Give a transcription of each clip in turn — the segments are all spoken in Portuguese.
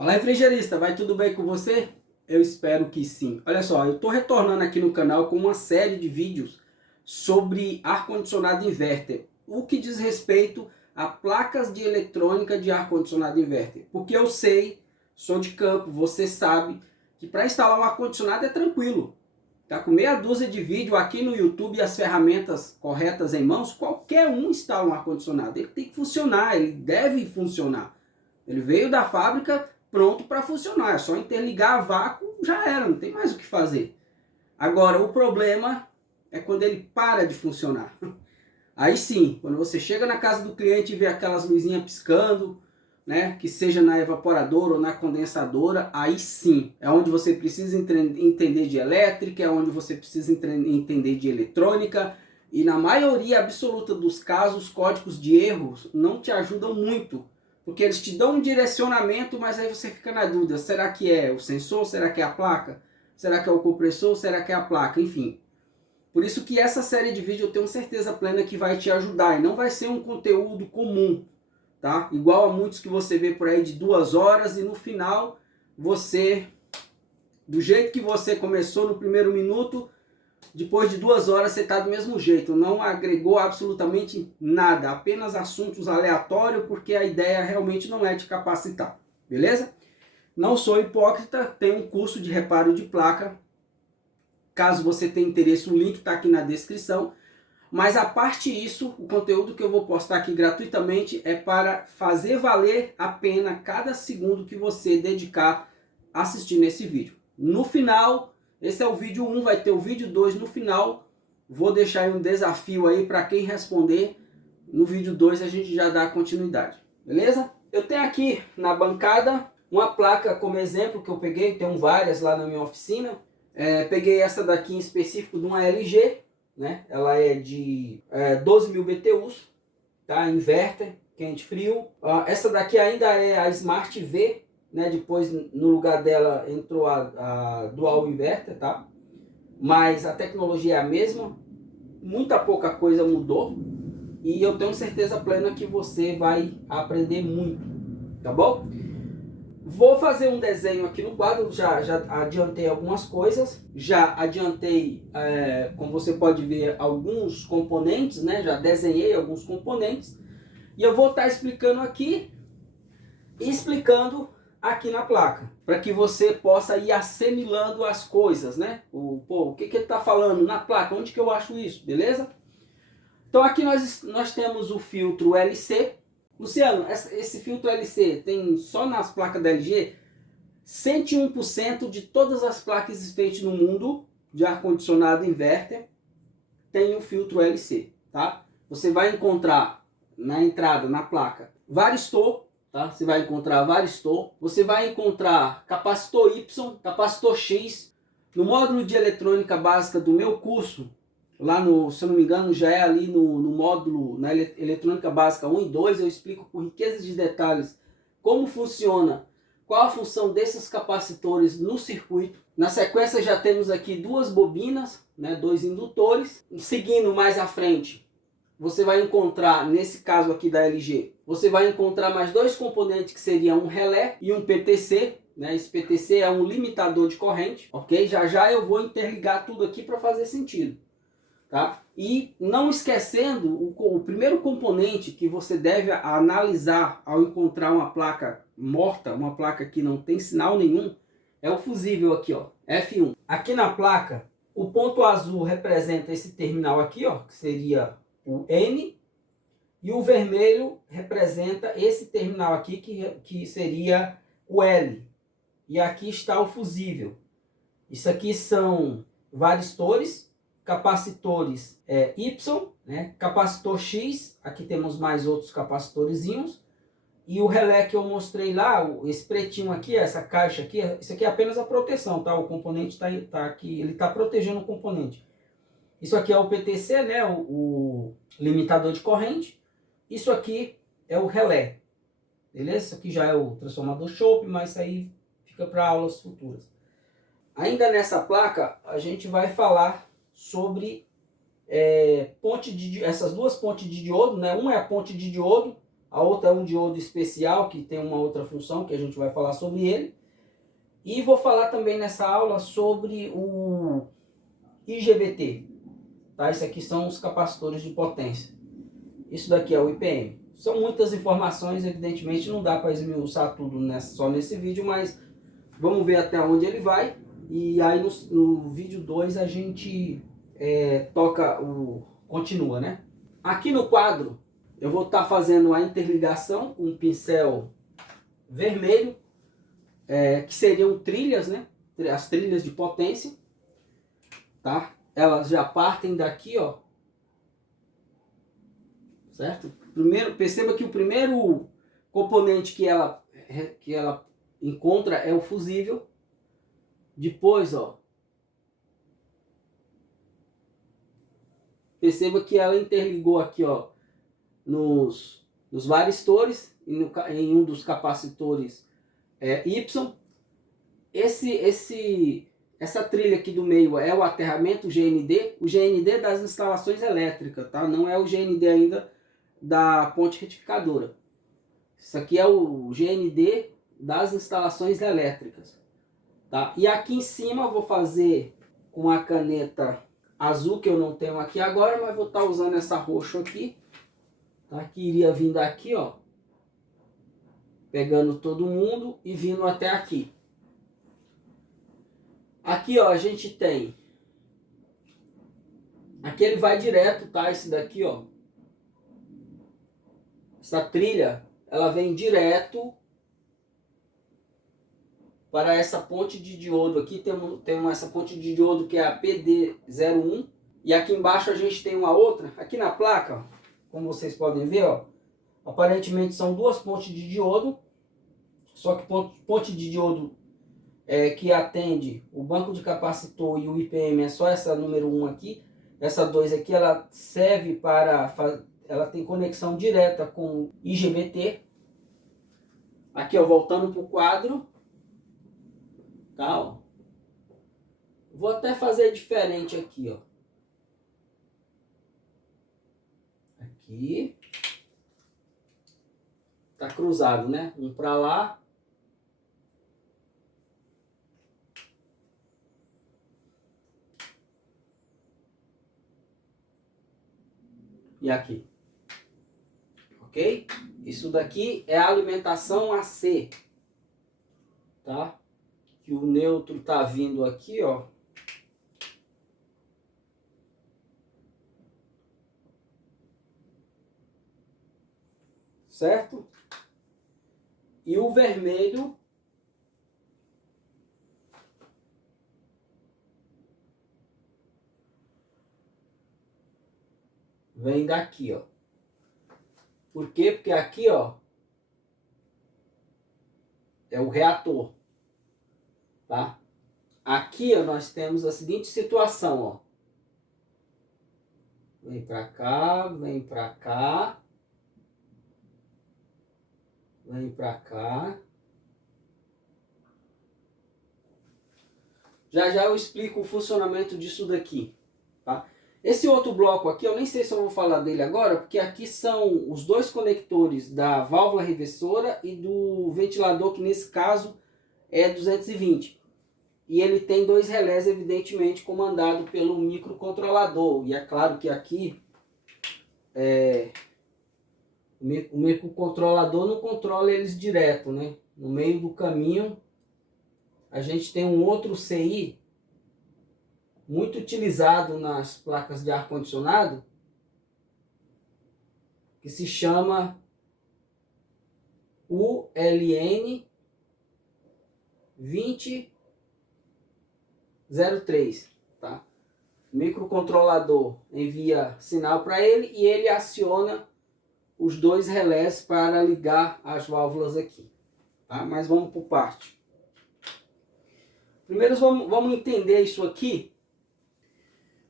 Olá, refrigerista, vai tudo bem com você? Eu espero que sim. Olha só, eu estou retornando aqui no canal com uma série de vídeos sobre ar-condicionado inverter, o que diz respeito a placas de eletrônica de ar-condicionado inverter. Porque eu sei, sou de campo, você sabe que para instalar um ar-condicionado é tranquilo. Tá com meia dúzia de vídeo aqui no YouTube e as ferramentas corretas em mãos, qualquer um instala um ar-condicionado. Ele tem que funcionar, ele deve funcionar. Ele veio da fábrica pronto para funcionar, é só interligar a vácuo, já era, não tem mais o que fazer. Agora, o problema é quando ele para de funcionar. Aí sim, quando você chega na casa do cliente e vê aquelas luzinhas piscando, né, que seja na evaporadora ou na condensadora, aí sim, é onde você precisa entender de elétrica, é onde você precisa entender de eletrônica, e na maioria absoluta dos casos, códigos de erros não te ajudam muito, porque eles te dão um direcionamento, mas aí você fica na dúvida, será que é o sensor, será que é a placa, será que é o compressor, será que é a placa, enfim. Por isso que essa série de vídeo eu tenho certeza plena que vai te ajudar, e não vai ser um conteúdo comum, tá? Igual a muitos que você vê por aí de 2 horas e no final você, do jeito que você começou no primeiro minuto, depois de 2 horas você está do mesmo jeito, não agregou absolutamente nada, apenas assuntos aleatórios, porque a ideia realmente não é te capacitar, beleza? Não sou hipócrita, tenho um curso de reparo de placa, caso você tenha interesse o link está aqui na descrição. Mas a parte disso, o conteúdo que eu vou postar aqui gratuitamente é para fazer valer a pena cada segundo que você dedicar assistindo esse vídeo. No final, esse é o vídeo 1, vai ter o vídeo 2 no final. Vou deixar aí um desafio aí para quem responder. No vídeo 2 a gente já dá continuidade, beleza? Eu tenho aqui na bancada uma placa como exemplo que eu peguei, tenho várias lá na minha oficina. Peguei essa daqui em específico de uma LG. Né? Ela é de 12.000 BTUs, tá? Inverter, quente frio. Essa daqui ainda é a Smart V, né? Depois no lugar dela entrou a Dual Inverter, tá? Mas a tecnologia é a mesma, muita pouca coisa mudou e eu tenho certeza plena que você vai aprender muito, tá bom? Vou fazer um desenho aqui no quadro, já adiantei algumas coisas, já adiantei, como você pode ver, alguns componentes, né? Já desenhei alguns componentes, e eu vou estar explicando aqui e explicando aqui na placa, para que você possa ir assimilando as coisas, né? O que ele está falando na placa, onde que eu acho isso, beleza? Então aqui nós temos o filtro LC. Luciano, esse filtro LC tem só nas placas da LG? 101% de todas as placas existentes no mundo de ar-condicionado inverter tem o filtro LC, tá? Você vai encontrar na entrada, na placa, varistor, tá? Você vai encontrar varistor, você vai encontrar capacitor Y, capacitor X. No módulo de eletrônica básica do meu curso, lá no, se eu não me engano, já é ali no módulo, na eletrônica básica 1 e 2, eu explico com riqueza de detalhes como funciona, qual a função desses capacitores no circuito. Na sequência já temos aqui 2 bobinas, né, 2 indutores. Seguindo mais à frente, você vai encontrar, nesse caso aqui da LG, você vai encontrar mais 2 componentes que seriam um relé e um PTC. Né? Esse PTC é um limitador de corrente, ok? Já eu vou interligar tudo aqui para fazer sentido. Tá? E não esquecendo o primeiro componente que você deve analisar ao encontrar uma placa morta, uma placa que não tem sinal nenhum, é o fusível aqui, ó, F1. Aqui na placa, o ponto azul representa esse terminal aqui, ó, que seria o N, e o vermelho representa esse terminal aqui, que seria o L. E aqui está o fusível. Isso aqui são varistores, capacitores Y, né? Capacitor X, aqui temos mais outros capacitorzinhos, e o relé que eu mostrei lá, esse pretinho aqui, essa caixa aqui, isso aqui é apenas a proteção, tá? O componente tá aqui, ele está protegendo o componente. Isso aqui é o PTC, né? O limitador de corrente. Isso aqui é o relé, beleza? Isso aqui já é o transformador chope, mas isso aí fica para aulas futuras. Ainda nessa placa, a gente vai falar sobre essas 2 pontes de diodo, né? Uma é a ponte de diodo, A outra é um diodo especial, que tem uma outra função, que a gente vai falar sobre ele. E vou falar também nessa aula sobre o IGBT. Tá? Isso aqui são os capacitores de potência. Isso daqui é o IPM. São muitas informações, evidentemente não dá para esmiuçar tudo só nesse vídeo, mas vamos ver até onde ele vai. E aí no vídeo 2 a gente continua, né? Aqui no quadro eu vou estar fazendo a interligação com um pincel vermelho, que seriam trilhas, né? As trilhas de potência, tá? Elas já partem daqui, ó. Certo? Primeiro, perceba que o primeiro componente que ela encontra é o fusível. Depois, ó, perceba que ela interligou aqui, ó, nos varistores e em um dos capacitores Y. Essa trilha aqui do meio é o aterramento, o GND das instalações elétricas, tá? Não é o GND ainda da ponte retificadora. Isso aqui é o GND das instalações elétricas, tá? E aqui em cima eu vou fazer com a caneta azul, que eu não tenho aqui agora, mas vou estar usando essa roxa aqui, tá? Que iria vindo aqui, ó, pegando todo mundo e vindo até aqui. Aqui, ó, a gente tem, aqui ele vai direto, tá? Esse daqui, ó, essa trilha, ela vem direto para essa ponte de diodo aqui. Tem essa ponte de diodo que é a PD01. E aqui embaixo a gente tem uma outra. Aqui na placa, ó, como vocês podem ver, ó, aparentemente são duas pontes de diodo. Só que ponte de diodo que atende o banco de capacitor e o IPM é só essa número 1 aqui. Essa 2 aqui, ela serve para... Ela tem conexão direta com IGBT. Aqui, ó, voltando para o quadro. Tá, ó. Vou até fazer diferente aqui, ó. Aqui. Tá cruzado, né? Um para lá. E aqui. Ok? Isso daqui é a alimentação AC. Tá? Que o neutro tá vindo aqui, ó. Certo? E o vermelho vem daqui, ó. Por quê? Porque aqui, ó, é o reator, tá? Aqui, ó, nós temos a seguinte situação, ó. Vem pra cá, vem pra cá. Vem pra cá. Já já eu explico o funcionamento disso daqui, tá? Esse outro bloco aqui, eu nem sei se eu vou falar dele agora, porque aqui são os dois conectores da válvula reversora e do ventilador, que nesse caso é 220. E ele tem dois relés, evidentemente, comandado pelo microcontrolador. E é claro que aqui o microcontrolador não controla eles direto, né? No meio do caminho, a gente tem um outro CI muito utilizado nas placas de ar-condicionado, que se chama ULN 2003, tá? O microcontrolador envia sinal para ele e ele aciona os dois relés para ligar as válvulas aqui, tá? Mas vamos por parte. Primeiro vamos entender isso aqui.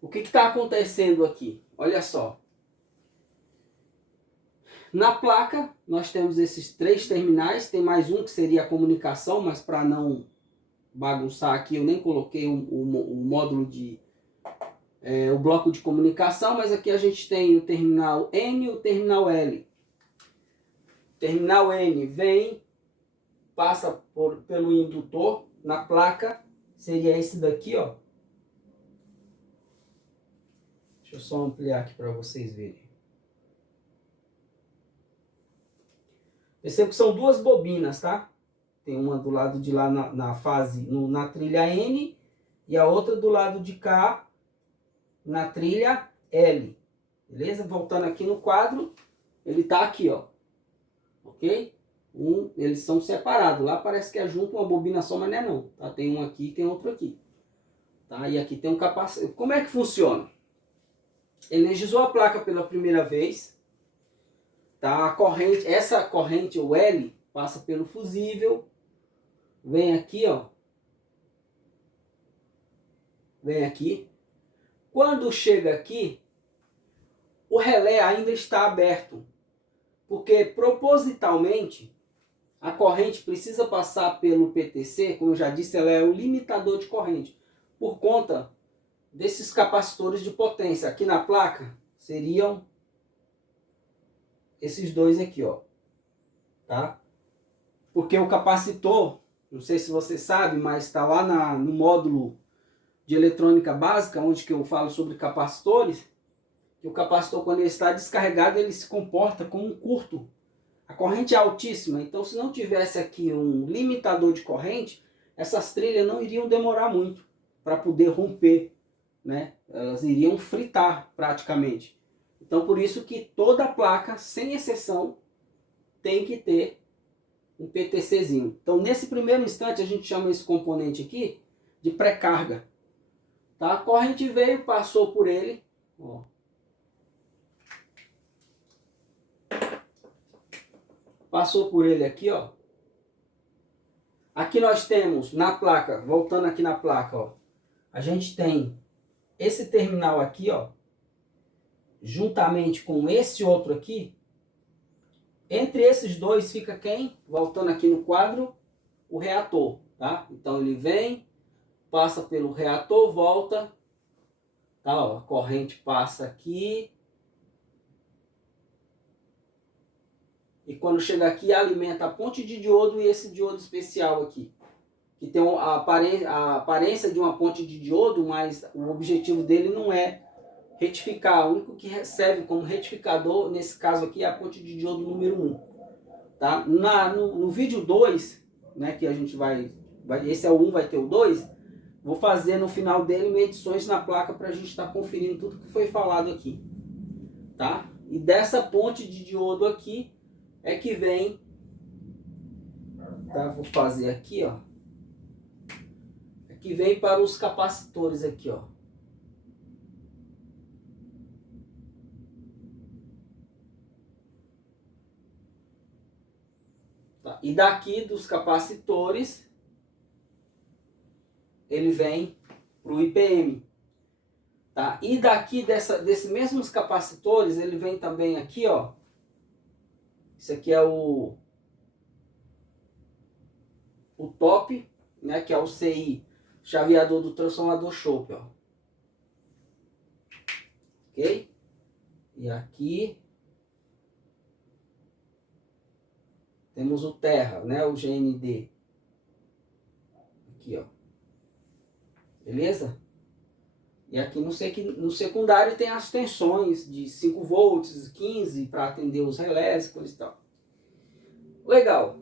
O que está acontecendo aqui? Olha só. Na placa, nós temos esses três terminais. Tem mais um que seria a comunicação, mas para não bagunçar aqui, eu nem coloquei o módulo o bloco de comunicação. Mas aqui a gente tem o terminal N e o terminal L. terminal N vem, passa pelo indutor na placa, seria esse daqui, ó. Deixa eu só ampliar aqui para vocês verem. Perceba que são duas bobinas, tá? Tem uma do lado de lá na fase, na trilha N, e a outra do lado de cá, na trilha L. Beleza? Voltando aqui no quadro, ele tá aqui, ó. Ok? Eles são separados. Lá parece que é junto uma bobina só, mas não é não. Tá? Tem um aqui e tem outro aqui. Tá? E aqui tem um capacitor. Como é que funciona? Energizou a placa pela primeira vez. Tá? A corrente, essa corrente, o L, passa pelo fusível. Vem aqui, ó. Vem aqui. Quando chega aqui, o relé ainda está aberto. Porque propositalmente a corrente precisa passar pelo PTC, como eu já disse, ela é o limitador de corrente, por conta desses capacitores de potência. Aqui na placa seriam esses dois aqui, ó. Tá? Porque o capacitor, não sei se você sabe, mas está lá no módulo de eletrônica básica, onde que eu falo sobre capacitores, que o capacitor, quando ele está descarregado, ele se comporta como um curto. A corrente é altíssima, então se não tivesse aqui um limitador de corrente, essas trilhas não iriam demorar muito para poder romper, né? Elas iriam fritar praticamente. Então por isso que toda placa, sem exceção, tem que ter um PTCzinho. Então nesse primeiro instante a gente chama esse componente aqui de pré-carga. Tá? A corrente veio, passou por ele, ó. Passou por ele aqui, ó. Aqui nós temos na placa, voltando aqui na placa, ó. A gente tem esse terminal aqui, ó. Juntamente com esse outro aqui. Entre esses dois fica quem? Voltando aqui no quadro, o reator, tá? Então ele vem, passa pelo reator, volta. Tá, ó. A corrente passa aqui. E quando chega aqui, alimenta a ponte de diodo e esse diodo especial aqui. Que tem a aparência de uma ponte de diodo, mas o objetivo dele não é retificar. O único que serve como retificador, nesse caso aqui, é a ponte de diodo número 1. Tá? No vídeo 2, né, que a gente esse é o 1, vai ter o 2, vou fazer no final dele medições na placa para a gente estar conferindo tudo que foi falado aqui. Tá? E dessa ponte de diodo aqui, é que vem, tá? Vou fazer aqui, ó. É que vem para os capacitores aqui, ó. Tá? E daqui dos capacitores, ele vem para o IPM. Tá? E daqui desses mesmos capacitores, ele vem também aqui, ó. Isso aqui é o top, né, que é o CI, chaveador do transformador choke, ó. Ok? E aqui temos o terra, né, o GND. Aqui, ó. Beleza? E aqui no secundário tem as tensões de 5 volts, 15 para atender os relés e tal. Legal.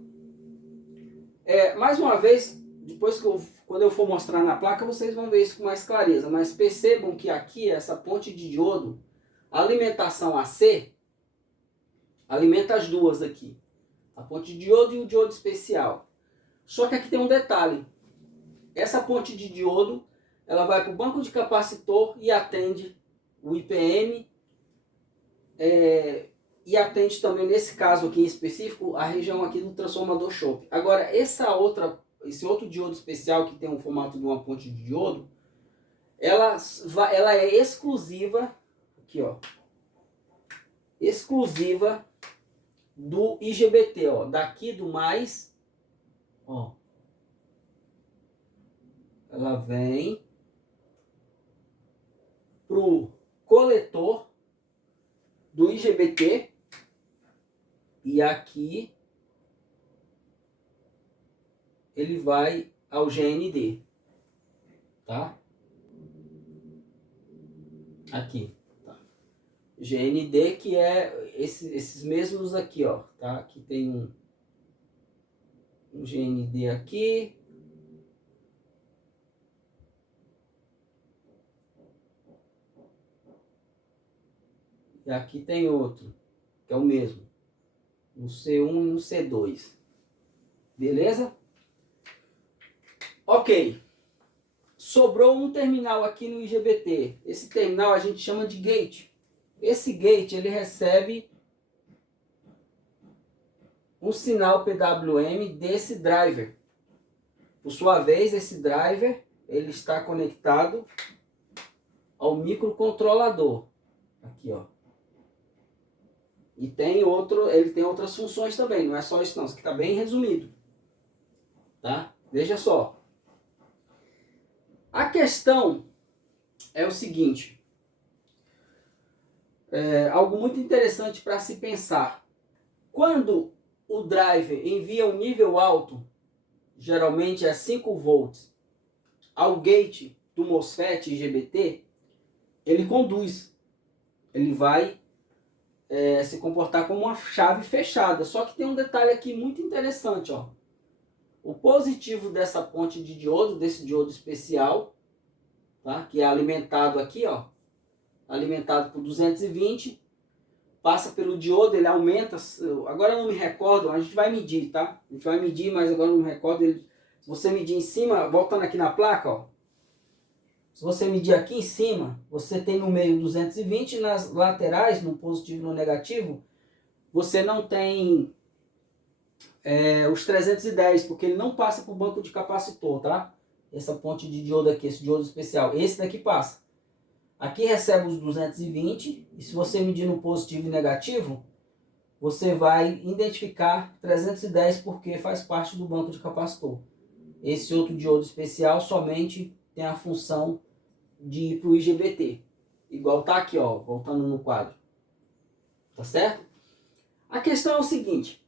Mais uma vez, depois quando eu for mostrar na placa, vocês vão ver isso com mais clareza. Mas percebam que aqui, essa ponte de diodo, a alimentação AC, alimenta as duas aqui. A ponte de diodo e o diodo especial. Só que aqui tem um detalhe. Essa ponte de diodo, ela vai para o banco de capacitor e atende o IPM. E atende também, nesse caso aqui em específico, a região aqui do transformador choke. Agora, esse outro diodo especial que tem o formato de uma ponte de diodo, ela é exclusiva, aqui ó, exclusiva do IGBT, ó, daqui do mais, ó, ela vem pro coletor do IGBT, E aqui ele vai ao GND, tá? Aqui, tá? GND, que é esses mesmos aqui, ó, tá? Aqui tem um GND aqui. E aqui tem outro, que é o mesmo. No C1 e no C2. Beleza? Ok. Sobrou um terminal aqui no IGBT. Esse terminal a gente chama de gate. Esse gate ele recebe um sinal PWM desse driver. Por sua vez, esse driver ele está conectado ao microcontrolador. Aqui, ó. E tem ele tem outras funções também, não é só isso não, isso aqui está bem resumido. Tá? Veja só. A questão é o seguinte, algo muito interessante para se pensar. Quando o driver envia um nível alto, geralmente é 5 volts, ao gate do MOSFET IGBT, ele conduz, ele vai se comportar como uma chave fechada. Só que tem um detalhe aqui muito interessante, ó. O positivo dessa ponte de diodo, desse diodo especial, tá? Que é alimentado aqui, ó, alimentado por 220, passa pelo diodo, ele aumenta, agora eu não me recordo, a gente vai medir, tá? A gente vai medir, mas agora eu não me recordo. Se você medir em cima, voltando aqui na placa, ó, se você medir aqui em cima, você tem no meio 220, nas laterais, no positivo e no negativo, você não tem os 310, porque ele não passa por banco de capacitor, tá? Essa ponte de diodo aqui, esse diodo especial, esse daqui passa. Aqui recebe os 220, e se você medir no positivo e negativo, você vai identificar 310 porque faz parte do banco de capacitor. Esse outro diodo especial somente tem a função de ir para o IGBT. Igual tá aqui, ó, voltando no quadro. Tá certo? A questão é o seguinte,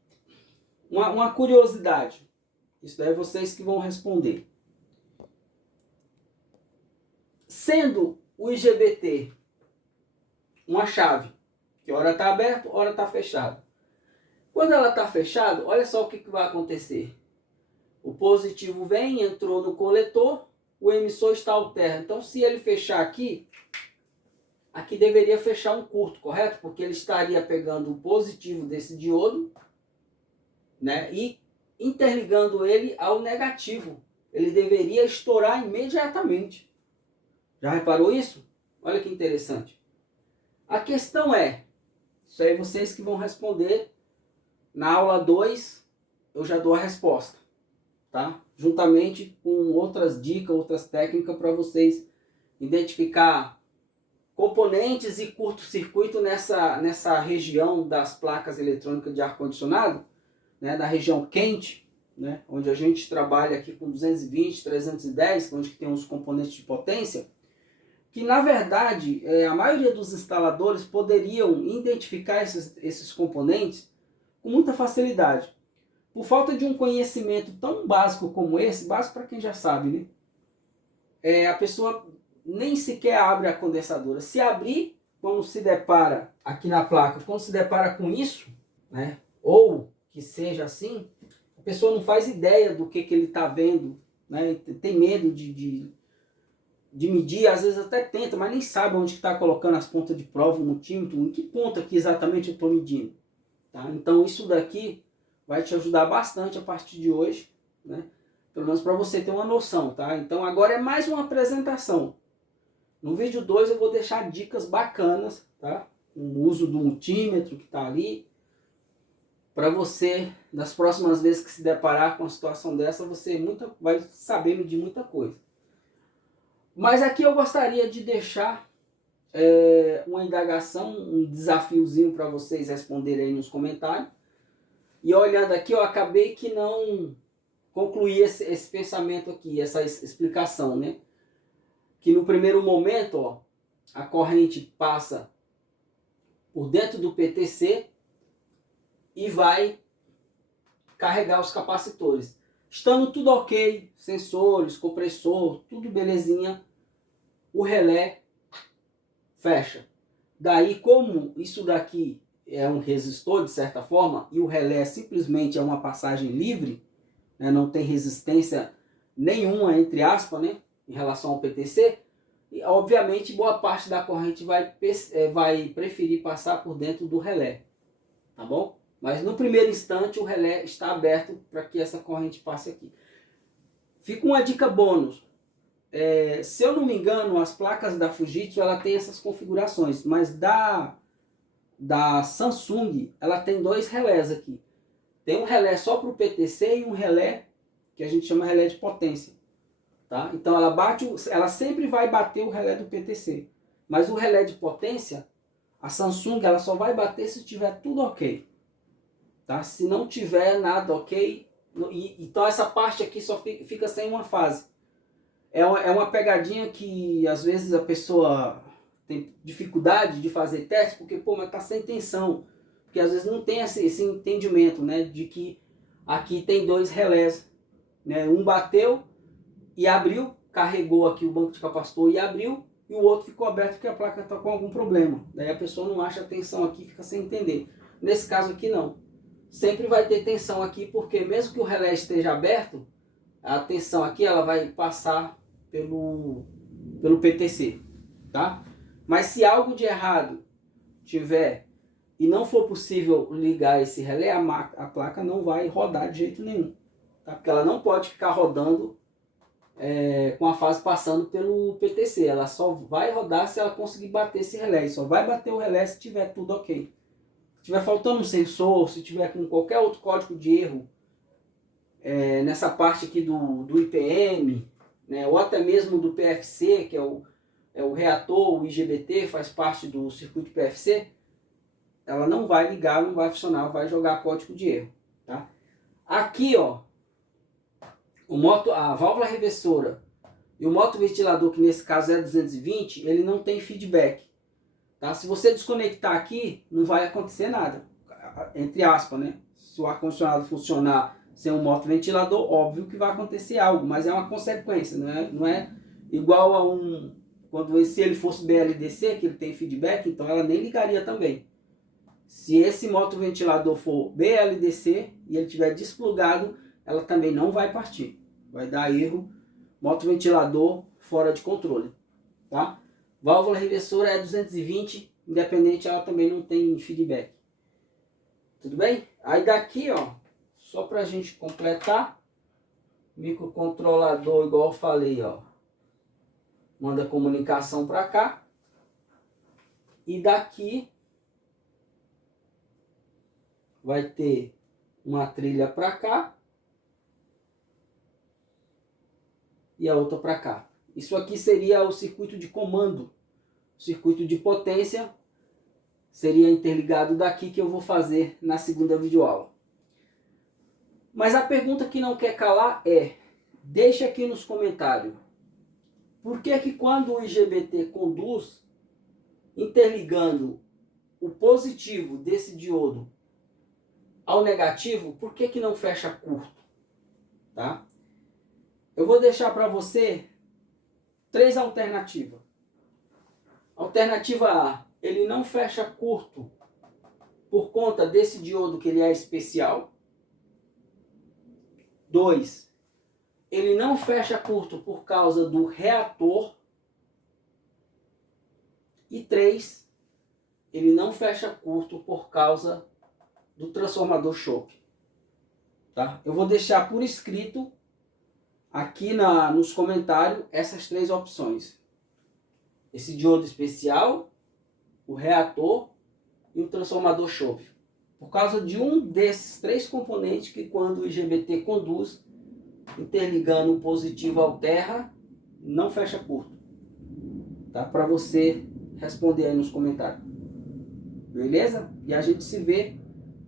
uma curiosidade. Isso daí é vocês que vão responder. Sendo o IGBT uma chave, que hora está aberto, hora está fechado. Quando ela está fechada, olha só o que vai acontecer. O positivo vem, entrou no coletor, o emissor está alterno. Então, se ele fechar aqui, aqui deveria fechar um curto, correto? Porque ele estaria pegando o positivo desse diodo, né, e interligando ele ao negativo. Ele deveria estourar imediatamente. Já reparou isso? Olha que interessante. A questão é, isso aí vocês que vão responder, na aula 2 eu já dou a resposta, tá? Juntamente com outras dicas, outras técnicas para vocês identificar componentes e curto-circuito nessa região das placas eletrônicas de ar-condicionado, né, da região quente, né, onde a gente trabalha aqui com 220, 310, onde tem os componentes de potência, que na verdade a maioria dos instaladores poderiam identificar esses componentes com muita facilidade. Por falta de um conhecimento tão básico como esse, básico para quem já sabe, né? A pessoa nem sequer abre a condensadora. Se abrir, quando se depara aqui na placa, quando se depara com isso, né, ou que seja assim, a pessoa não faz ideia do que ele está vendo, né? Tem medo de medir, às vezes até tenta, mas nem sabe onde está colocando as pontas de prova, o multímetro, em que ponta que exatamente eu estou medindo. Tá? Então isso daqui vai te ajudar bastante a partir de hoje, né? Pelo menos para você ter uma noção. Tá? Então agora é mais uma apresentação. No vídeo 2 eu vou deixar dicas bacanas, tá? O uso do multímetro que está ali, para você, nas próximas vezes que se deparar com uma situação dessa, você vai saber medir muita coisa. Mas aqui eu gostaria de deixar uma indagação, um desafiozinho para vocês responderem aí nos comentários. E olhando aqui, eu acabei que não concluí esse pensamento aqui, essa explicação, né? Que no primeiro momento, ó, a corrente passa por dentro do PTC e vai carregar os capacitores. Estando tudo ok, sensores, compressor, tudo belezinha, o relé fecha. Daí, como isso daqui é um resistor de certa forma, e o relé simplesmente é uma passagem livre, né, não tem resistência nenhuma, entre aspas, né, em relação ao PTC, e obviamente boa parte da corrente vai preferir passar por dentro do relé, tá bom? Mas no primeiro instante o relé está aberto para que essa corrente passe aqui. Fica uma dica bônus. Se eu não me engano, as placas da Fujitsu ela tem essas configurações, mas da Samsung ela tem dois relés aqui. Tem um relé só para o PTC e um relé que a gente chama relé de potência. Tá? Então ela sempre vai bater o relé do PTC. Mas o relé de potência, a Samsung ela só vai bater se tiver tudo ok. Tá? Se não tiver nada ok, então essa parte aqui só fica sem uma fase. É uma pegadinha que às vezes a pessoa tem dificuldade de fazer teste, porque pô, mas tá sem tensão. Porque às vezes não tem esse entendimento, né, de que aqui tem dois relés. Né? Um bateu e abriu, carregou aqui o banco de capacitor e abriu, e o outro ficou aberto porque a placa está com algum problema. Daí a pessoa não acha a tensão aqui, fica sem entender. Nesse caso aqui não. Sempre vai ter tensão aqui, porque mesmo que o relé esteja aberto, a tensão aqui ela vai passar pelo PTC, tá? Mas se algo de errado tiver e não for possível ligar esse relé, a placa não vai rodar de jeito nenhum, tá? Porque ela não pode ficar rodando com a fase passando pelo PTC. Ela só vai rodar se ela conseguir bater esse relé. E só vai bater o relé se tiver tudo ok. Se tiver faltando um sensor, se tiver com qualquer outro código de erro, nessa parte aqui do IPM, né, ou até mesmo do PFC, que é o reator, o IGBT, faz parte do circuito PFC, ela não vai ligar, não vai funcionar, vai jogar código de erro. Tá? Aqui, ó, a válvula reversora e o motoventilador, que nesse caso é 220, ele não tem feedback. Tá? Se você desconectar aqui, não vai acontecer nada. Entre aspas, né? Se o ar-condicionado funcionar sem um motoventilador, óbvio que vai acontecer algo, mas é uma consequência, não é igual a se ele fosse BLDC, que ele tem feedback, então ela nem ligaria também. Se esse motoventilador for BLDC e ele tiver desplugado, ela também não vai partir. Vai dar erro, motoventilador fora de controle. Tá? Válvula reversora é 220, independente, ela também não tem feedback. Tudo bem? Aí daqui, ó, só pra gente completar, microcontrolador, igual eu falei, ó, manda comunicação pra cá. E daqui vai ter uma trilha pra cá e a outra para cá. Isso aqui seria o circuito de comando. O circuito de potência seria interligado daqui, que eu vou fazer na segunda videoaula. Mas a pergunta que não quer calar é, deixa aqui nos comentários, por que quando o IGBT conduz, interligando o positivo desse diodo ao negativo, por que não fecha curto? Tá? Eu vou deixar para você 3 alternativas. Alternativa A, ele não fecha curto por conta desse diodo que ele é especial. 2, ele não fecha curto por causa do reator. E 3, ele não fecha curto por causa do transformador choque. Tá? Eu vou deixar por escrito aqui nos comentários essas 3 opções. Esse diodo especial, o reator e o transformador choque. Por causa de um desses 3 componentes que quando o IGBT conduz, interligando o positivo ao terra, não fecha curto. Tá? Para você responder aí nos comentários. Beleza? E a gente se vê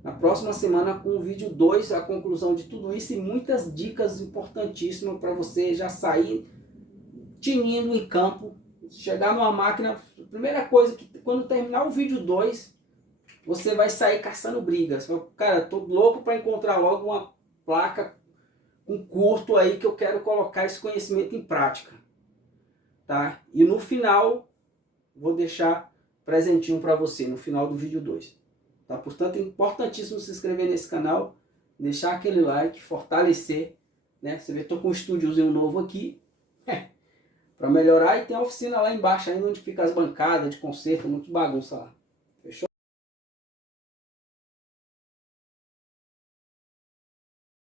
na próxima semana com o vídeo 2, a conclusão de tudo isso e muitas dicas importantíssimas para você já sair tinindo em campo, chegar numa máquina. A primeira coisa que quando terminar o vídeo 2, você vai sair caçando brigas. Cara, tô louco para encontrar logo uma placa com curto aí que eu quero colocar esse conhecimento em prática, tá? E no final, vou deixar presentinho para você, no final do vídeo 2. Tá? Portanto, é importantíssimo se inscrever nesse canal, deixar aquele like, fortalecer, né? Você vê, tô com um estúdiozinho novo aqui, para melhorar, e tem a oficina lá embaixo, ainda onde fica as bancadas de conserto, muito bagunça lá.